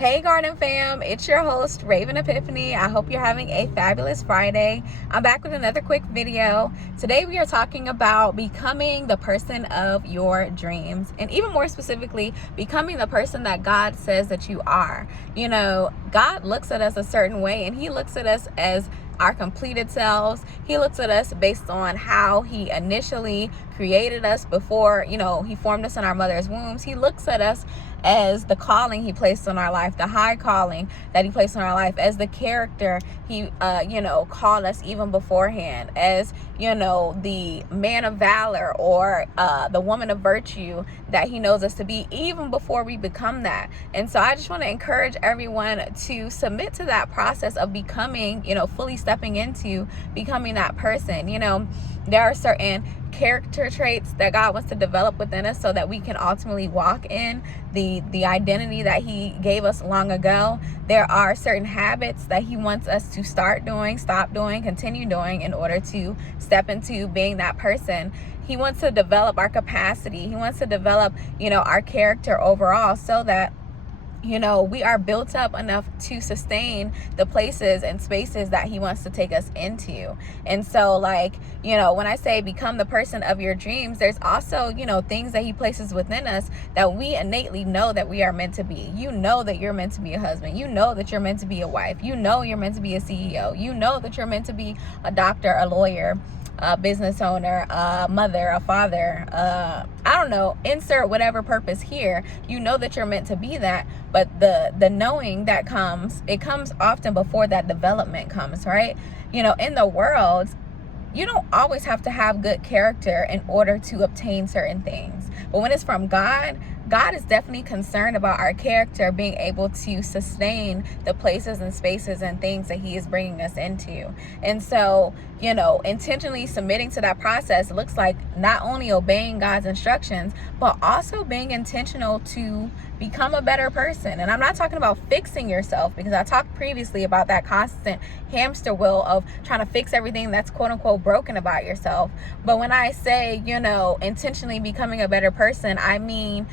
Hey Garden Fam, it's your host Raven Epiphany. I hope you're having a fabulous Friday. I'm back with another quick video. Today we are talking about becoming the person of your dreams, and even more specifically, becoming the person that God says that you are. You know, God looks at us a certain way, and He looks at us as our completed selves. He looks at us based on how He initially created us before, He formed us in our mother's wombs. He looks at us as the calling He placed on our life, the high calling that He placed on our life, as the character He, called us even beforehand, as, the man of valor or the woman of virtue that He knows us to be even before we become that. And so I just want to encourage everyone to submit to that process of becoming, fully stepping into becoming that person. There are certain character traits that God wants to develop within us so that we can ultimately walk in the identity that He gave us long ago. There are certain habits that He wants us to start doing, stop doing, continue doing in order to step into being that person. He wants to develop our capacity. He wants to develop, our character overall so that we are built up enough to sustain the places and spaces that He wants to take us into. And so, when I say become the person of your dreams, there's also, things that He places within us that we innately know that we are meant to be. You know that you're meant to be a husband. You know that you're meant to be a wife. You know you're meant to be a CEO. You know that you're meant to be a doctor, a lawyer, a business owner, a mother, a father, I don't know, insert whatever purpose here. You know that you're meant to be that, but the knowing that comes, it comes often before that development comes, right? In the world, you don't always have to have good character in order to obtain certain things. But when it's from God, God is definitely concerned about our character being able to sustain the places and spaces and things that He is bringing us into. And so, intentionally submitting to that process looks like not only obeying God's instructions, but also being intentional to become a better person. And I'm not talking about fixing yourself, because I talked previously about that constant hamster wheel of trying to fix everything that's quote unquote broken about yourself. But when I say, intentionally becoming a better person, I mean,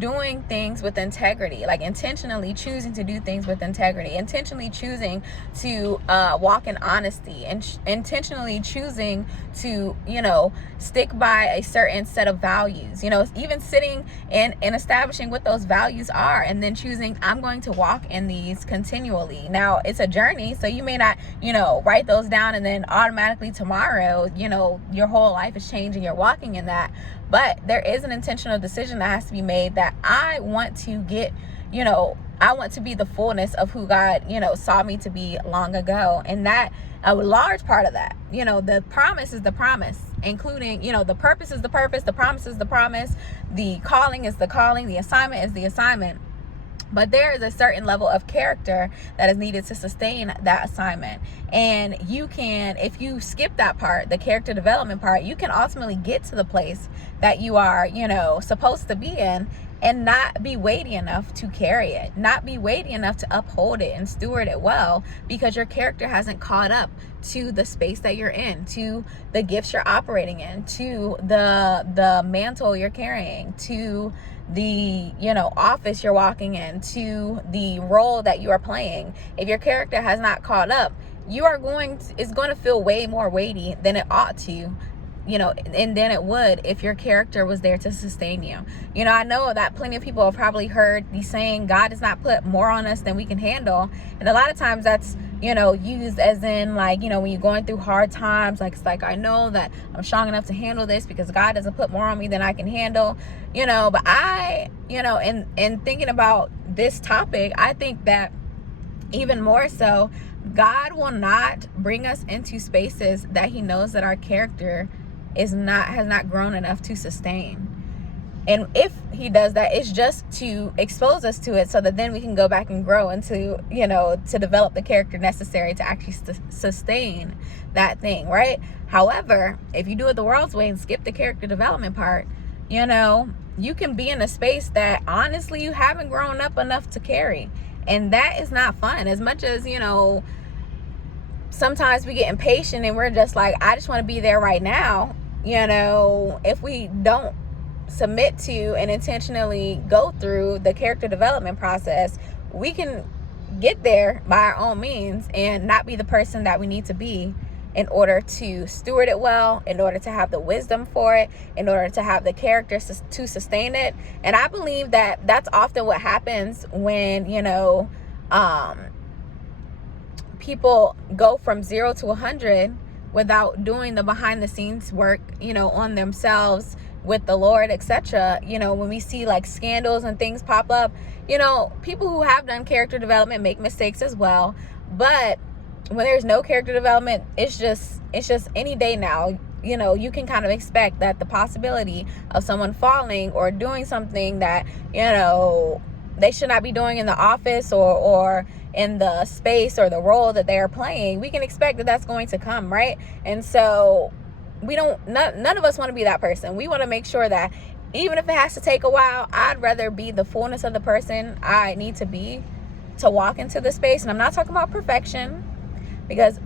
doing things with integrity, like intentionally choosing to do things with integrity, intentionally choosing to walk in honesty, and intentionally choosing to, stick by a certain set of values, even sitting and establishing what those values are, and then choosing, I'm going to walk in these continually. Now, it's a journey, so you may not, write those down and then automatically tomorrow, your whole life is changing, you're walking in that. But there is an intentional decision that has to be made that I want to get, I want to be the fullness of who God, saw me to be long ago. And that, a large part of that, the promise is the promise, including, the purpose is the purpose, the promise is the promise, the calling is the calling, the assignment is the assignment. But there is a certain level of character that is needed to sustain that assignment. And you can, if you skip that part, the character development part, you can ultimately get to the place that you are, supposed to be in, and not be weighty enough to carry it, not be weighty enough to uphold it and steward it well, because your character hasn't caught up to the space that you're in, to the gifts you're operating in, to the mantle you're carrying, to the office you're walking in, to the role that you are playing. If your character has not caught up, it's going to feel way more weighty than it ought to, and then it would if your character was there to sustain you. I know that plenty of people have probably heard the saying, God does not put more on us than we can handle. And a lot of times that's, used as in, when you're going through hard times, it's like, I know that I'm strong enough to handle this because God doesn't put more on me than I can handle, but I, in thinking about this topic, I think that even more so, God will not bring us into spaces that He knows that our character has not grown enough to sustain. And if He does that, it's just to expose us to it so that then we can go back and grow into, to develop the character necessary to actually sustain that thing, right? However, if you do it the world's way and skip the character development part, you can be in a space that honestly you haven't grown up enough to carry. And that is not fun. As much as, sometimes we get impatient and we're just like, I just want to be there right now. If we don't submit to and intentionally go through the character development process, we can get there by our own means and not be the person that we need to be in order to steward it well, in order to have the wisdom for it, in order to have the character to sustain it. And I believe that that's often what happens when, people go from 0 to 100 without doing the behind the scenes work, on themselves with the Lord, etc. When we see like scandals and things pop up, people who have done character development make mistakes as well. But when there's no character development, it's just any day now. You can kind of expect that the possibility of someone falling or doing something that, they should not be doing in the office or in the space or the role that they are playing, we can expect that that's going to come, right? And so none of us want to be that person. We want to make sure that even if it has to take a while, I'd rather be the fullness of the person I need to be to walk into the space. And I'm not talking about perfection, because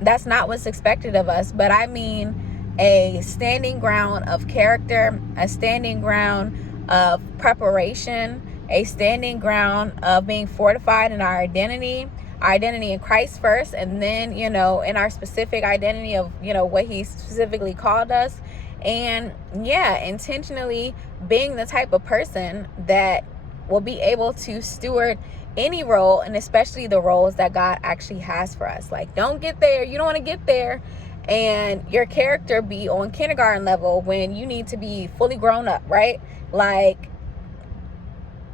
that's not what's expected of us, but I mean a standing ground of character, a standing ground of preparation, a standing ground of being fortified in our identity in Christ first, and then in our specific identity of what he specifically called us. And intentionally being the type of person that will be able to steward any role, and especially the roles that God actually has for us. Like, you don't want to get there and your character be on kindergarten level when you need to be fully grown up, right? Like,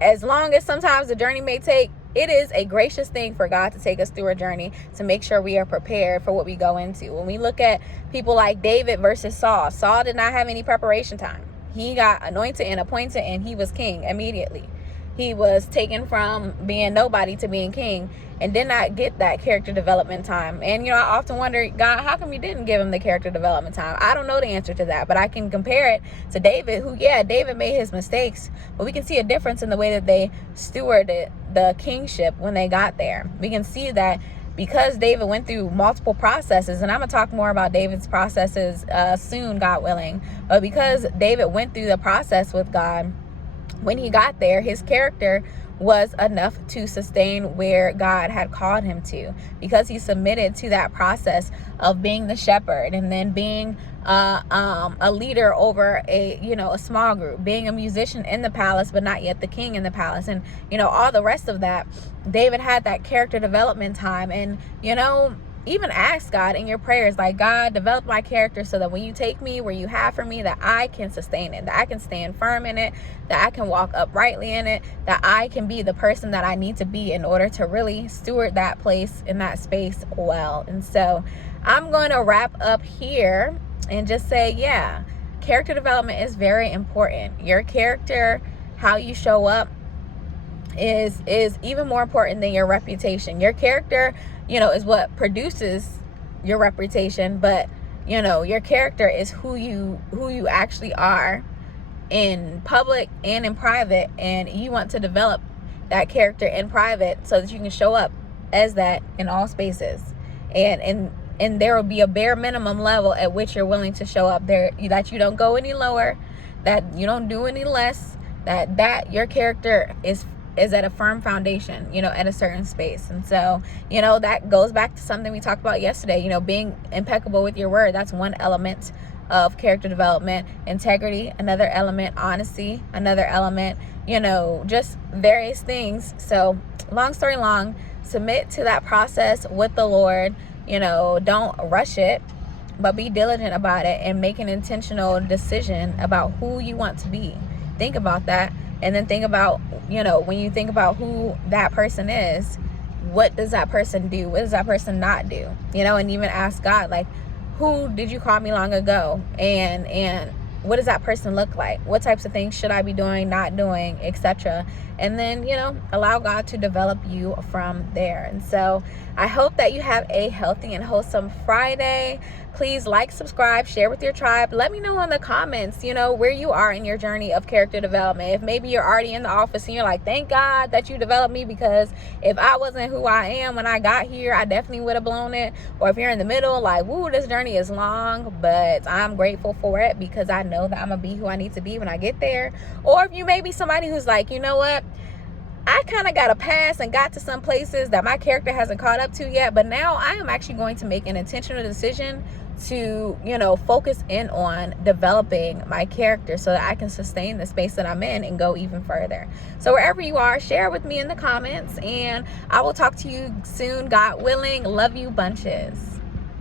as long as sometimes the journey may take, it is a gracious thing for God to take us through a journey to make sure we are prepared for what we go into. When we look at people like David versus Saul did not have any preparation time. He got anointed and appointed and he was king immediately. He was taken from being nobody to being king and did not get that character development time. And, I often wonder, God, how come you didn't give him the character development time? I don't know the answer to that, but I can compare it to David, who, David made his mistakes, but we can see a difference in the way that they stewarded the kingship when they got there. We can see that because David went through multiple processes, and I'm going to talk more about David's processes soon, God willing, but because David went through the process with God, when he got there, his character was enough to sustain where God had called him to, because he submitted to that process of being the shepherd and then being a leader over a small group, being a musician in the palace but not yet the king in the palace, and all the rest of that. David had that character development time. And even ask God in your prayers, like, God, develop my character so that when you take me where you have for me, that I can sustain it, that I can stand firm in it, that I can walk uprightly in it, that I can be the person that I need to be in order to really steward that place in that space well. And so I'm going to wrap up here and just say, character development is very important. Your character, how you show up, is even more important than your reputation. Your character, is what produces your reputation, but your character is who you actually are in public and in private, and you want to develop that character in private so that you can show up as that in all spaces, and there will be a bare minimum level at which you're willing to show up there, that you don't go any lower, that you don't do any less, that your character is at a firm foundation, at a certain space. And so, that goes back to something we talked about yesterday, being impeccable with your word. That's one element of character development. Integrity, another element. Honesty, another element, just various things. So long story long, submit to that process with the Lord. Don't rush it, but be diligent about it and make an intentional decision about who you want to be. Think about that. And then think about, when you think about who that person is, what does that person do? What does that person not do? And even ask God, like, who did you call me long ago? And what does that person look like? What types of things should I be doing, not doing, etc. And then, allow God to develop you from there. And so I hope that you have a healthy and wholesome Friday. Please like, subscribe, share with your tribe. Let me know in the comments, where you are in your journey of character development. If maybe you're already in the office and you're like, thank God that you developed me, because if I wasn't who I am when I got here, I definitely would have blown it. Or if you're in the middle, like, woo, this journey is long, but I'm grateful for it because I know that I'm going to be who I need to be when I get there. Or if you may be somebody who's like, you know what? I kind of got a pass and got to some places that my character hasn't caught up to yet, but now I am actually going to make an intentional decision to, you know, focus in on developing my character so that I can sustain the space that I'm in and go even further. So wherever you are, share with me in the comments, and I will talk to you soon, God willing. Love you bunches.